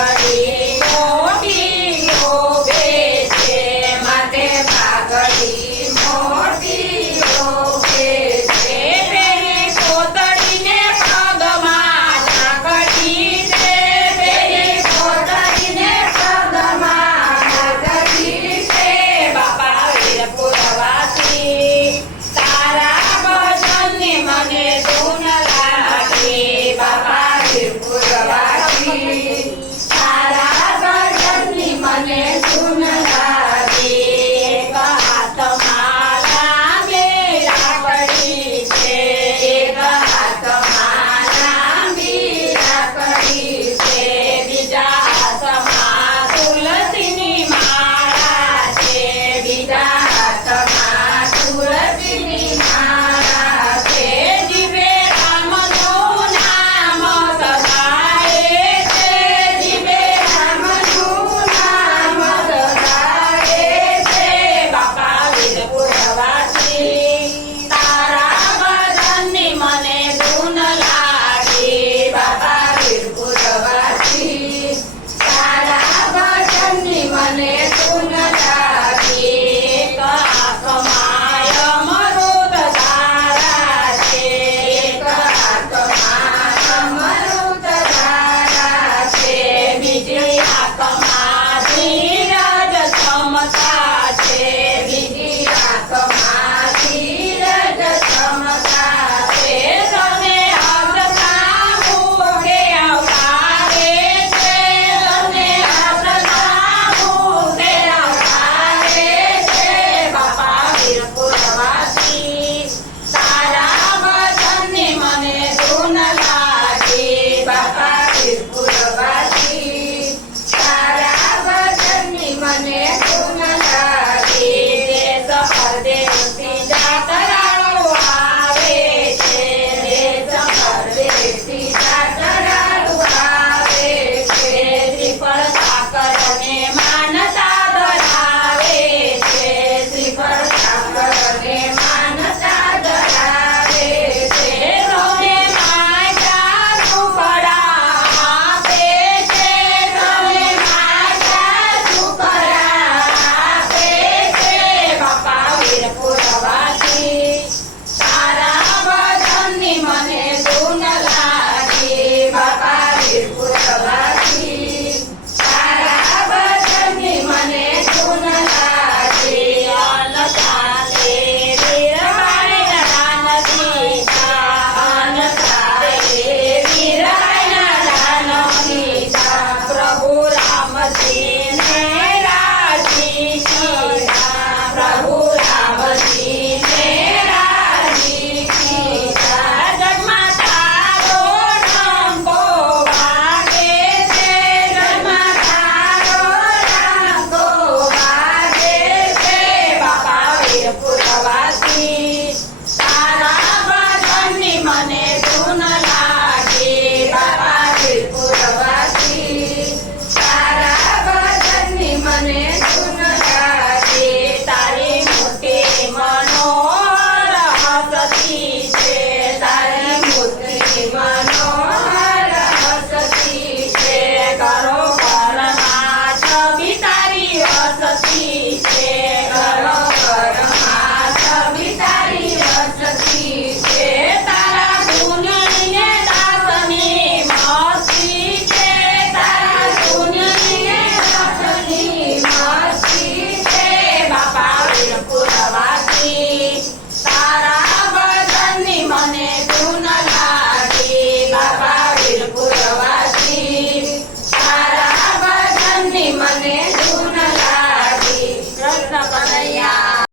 Bye.